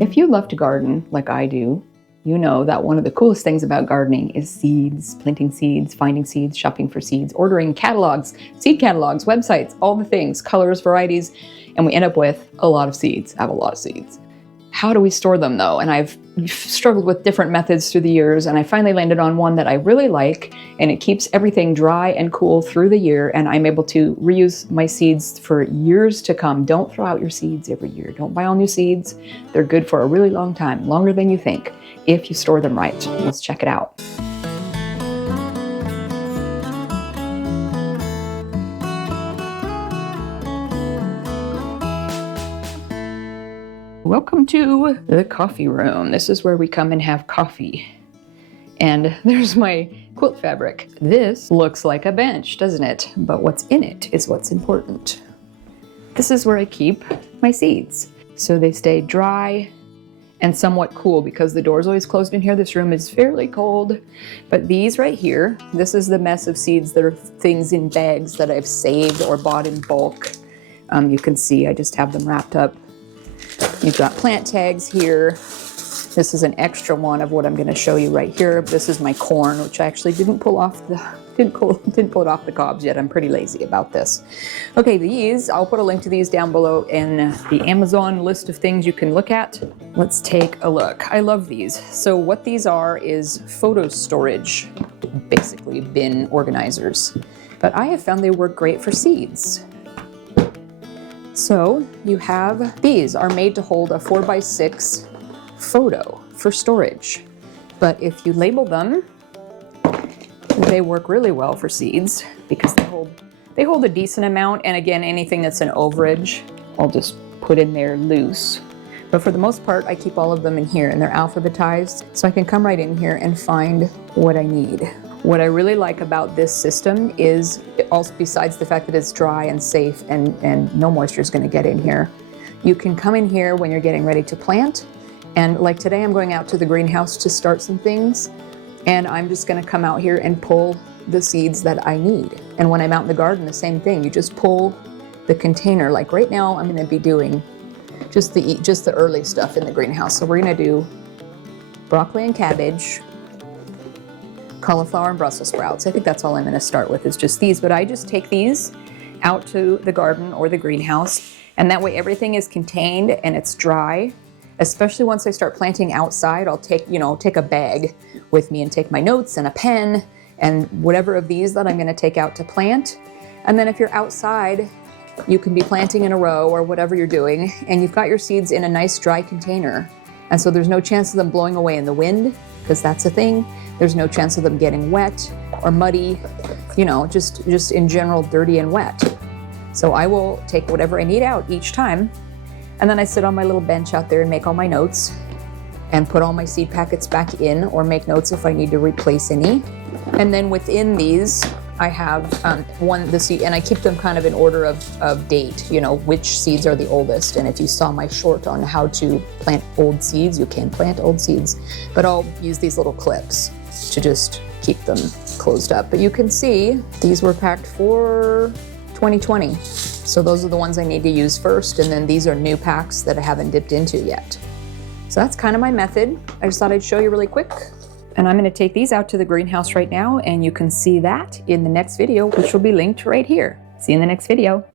If you love to garden like I do, you know that one of the coolest things about gardening is seeds, planting seeds, finding seeds, shopping for seeds, ordering catalogs, seed catalogs, websites, all the things, colors, varieties, and we end up with a lot of seeds. I have a lot of seeds. How do we store them though? And I've struggled with different methods through the years, and I finally landed on one that I really like, and it keeps everything dry and cool through the year, and I'm able to reuse my seeds for years to come. Don't throw out your seeds every year. Don't buy all new seeds. They're good for a really long time, longer than you think, if you store them right. Let's check it out. Welcome to the coffee room. This is where we come and have coffee. And there's my quilt fabric. This looks like a bench, doesn't it? But what's in it is what's important. This is where I keep my seeds, so they stay dry and somewhat cool, because the door's always closed in here. This room is fairly cold. But these right here, this is the mess of seeds that are things in bags that I've saved or bought in bulk. You can see I just have them wrapped up. You've got plant tags here. This is an extra one of what I'm going to show you right here. This is my corn, which I actually didn't pull off the didn't pull it off the cobs yet. I'm pretty lazy about this. Okay, these, I'll put a link to these down below in the Amazon list of things you can look at. Let's take a look. I love these. So what these are is photo storage, basically bin organizers. But I have found they work great for seeds. So you have, these are made to hold a 4x6 photo for storage. But if you label them, they work really well for seeds because they hold a decent amount. And again, anything that's an overage, I'll just put in there loose. But for the most part, I keep all of them in here, and they're alphabetized, so I can come right in here and find what I need. What I really like about this system is, also besides the fact that it's dry and safe and no moisture is going to get in here, you can come in here when you're getting ready to plant. And like today, I'm going out to the greenhouse to start some things, and I'm just going to come out here and pull the seeds that I need. And when I'm out in the garden, the same thing. You just pull the container. Like right now, I'm going to be doing just the early stuff in the greenhouse. So we're going to do broccoli and cabbage, cauliflower and Brussels sprouts. I think that's all I'm going to start with, is just these. But I just take these out to the garden or the greenhouse, and that way everything is contained and it's dry. Especially once I start planting outside, I'll take a bag with me and take my notes and a pen and whatever of these that I'm going to take out to plant. And then if you're outside, you can be planting in a row or whatever you're doing, and you've got your seeds in a nice dry container. And so there's no chance of them blowing away in the wind, because that's a thing. There's no chance of them getting wet or muddy, just in general dirty and wet. So I will take whatever I need out each time, and then I sit on my little bench out there and make all my notes and put all my seed packets back in, or make notes if I need to replace any. And then within these, I have the seed, and I keep them kind of in order of date, which seeds are the oldest. And if you saw my short on how to plant old seeds, you can plant old seeds. But I'll use these little clips to just keep them closed up. But you can see these were packed for 2020. So those are the ones I need to use first, and then these are new packs that I haven't dipped into yet. So that's kind of my method. I just thought I'd show you really quick. And I'm going to take these out to the greenhouse right now, and you can see that in the next video, which will be linked right here. See you in the next video.